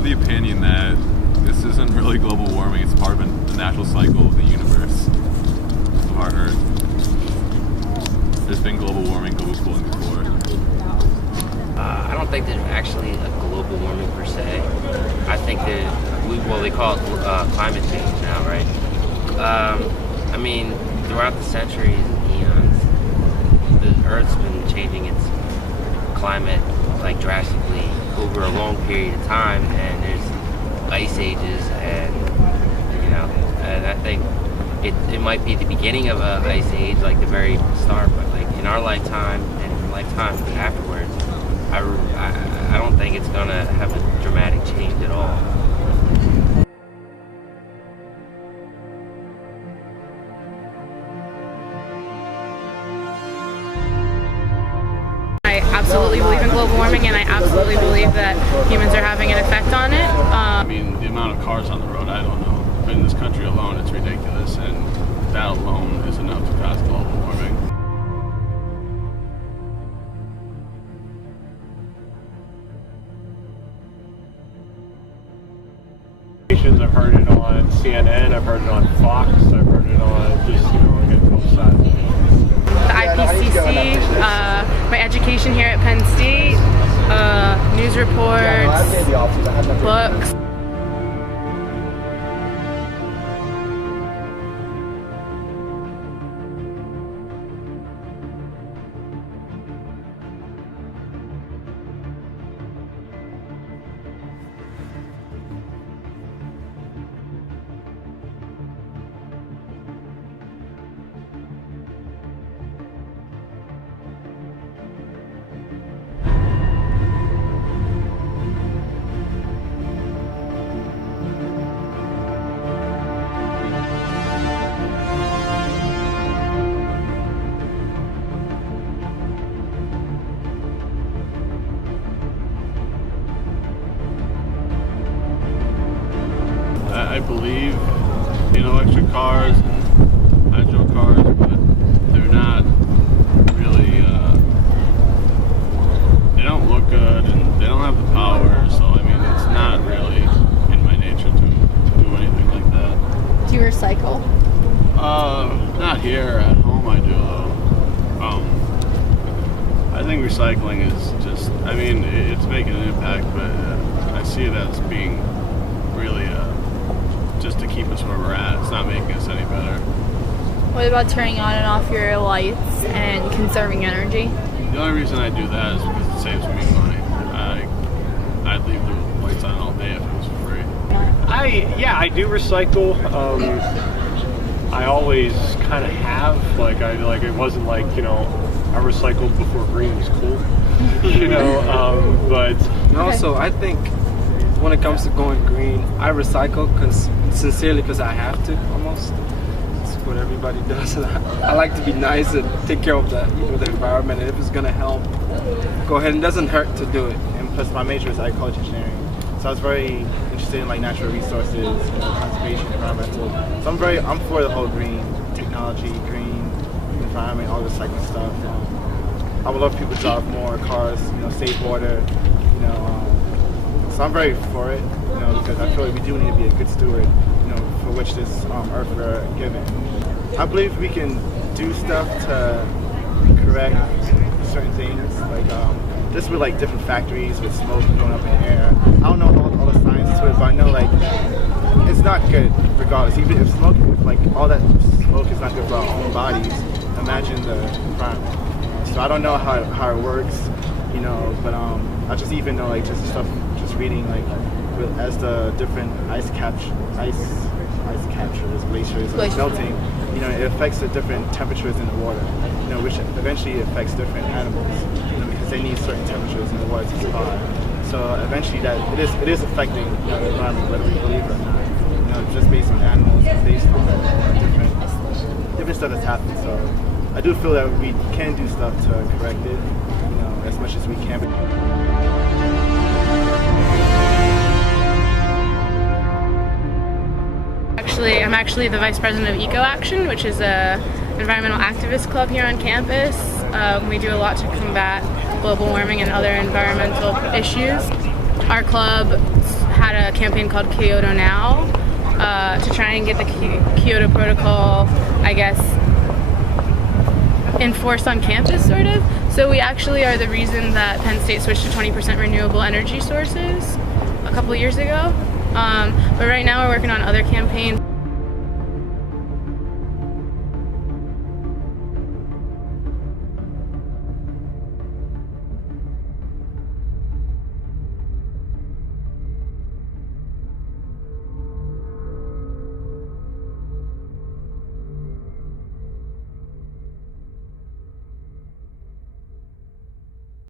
of the opinion that this isn't really global warming, it's part of the natural cycle of the universe, of our Earth. There's been global warming, global cooling before. I don't think there's actually a global warming per se. I think that they call it climate change now, right? I mean, throughout the centuries and eons, the Earth's been changing its climate like drastically over a long period of time, and there's ice ages, and and I think it might be the beginning of an ice age, like the very start, but like in our lifetime and in lifetimes afterwards, I don't think it's gonna have a dramatic change at all. I absolutely believe in global warming, and I absolutely believe that humans are having an effect on it. I mean, the amount of cars on the road, I don't know. But in this country alone, it's ridiculous, and that alone is enough to cause global warming. I've heard it on CNN, I've heard it on Fox, I've heard it on just, again, both sides. The IPCC, my education here at Penn State, news reports, books. I believe in electric cars and hydro cars, but they're not really, they don't look good and they don't have the power, so I mean, it's not really in my nature to do anything like that. Do you recycle? Not here, at home I do though. I think recycling is just, I mean, it's making an impact, but I see it as being really just to keep us where we're at. It's not making us any better. What about turning on and off your lights and conserving energy? The only reason I do that is because it saves me money. I'd leave the lights on all day if it was free. I do recycle. I always kind of have. It wasn't like, I recycled before green was cool. But also, I think when it comes to going green, I recycle sincerely because I have to, almost. It's what everybody does. I like to be nice and take care of the environment, and if it's gonna help, go ahead. It doesn't hurt to do it. And plus, my major is agriculture engineering, so I was very interested in natural resources, conservation, environmental. So I'm for the whole green technology, green environment, all this cycle stuff. I would love people to drive more cars, save water, So I'm very for it, because I feel like we do need to be a good steward, for which this earth we're given. I believe we can do stuff to correct certain things, just with different factories with smoke going up in the air. I don't know all the science to it, but I know it's not good regardless. Even if smoke, all that smoke is not good for our own bodies, imagine the environment. So I don't know how it works, but I just even know just stuff. Reading as the different ice captures, glaciers are melting, it affects the different temperatures in the water, which eventually affects different animals, because they need certain temperatures in the water to survive. So eventually that it is affecting the environment, whether we believe it or not. Just based on animals, based on different stuff that's happened. So I do feel that we can do stuff to correct it, as much as we can. I'm actually the vice president of Eco Action, which is an environmental activist club here on campus. We do a lot to combat global warming and other environmental issues. Our club had a campaign called Kyoto Now to try and get the Kyoto Protocol, I guess, enforced on campus, sort of. So we actually are the reason that Penn State switched to 20% renewable energy sources a couple years ago. But right now we're working on other campaigns.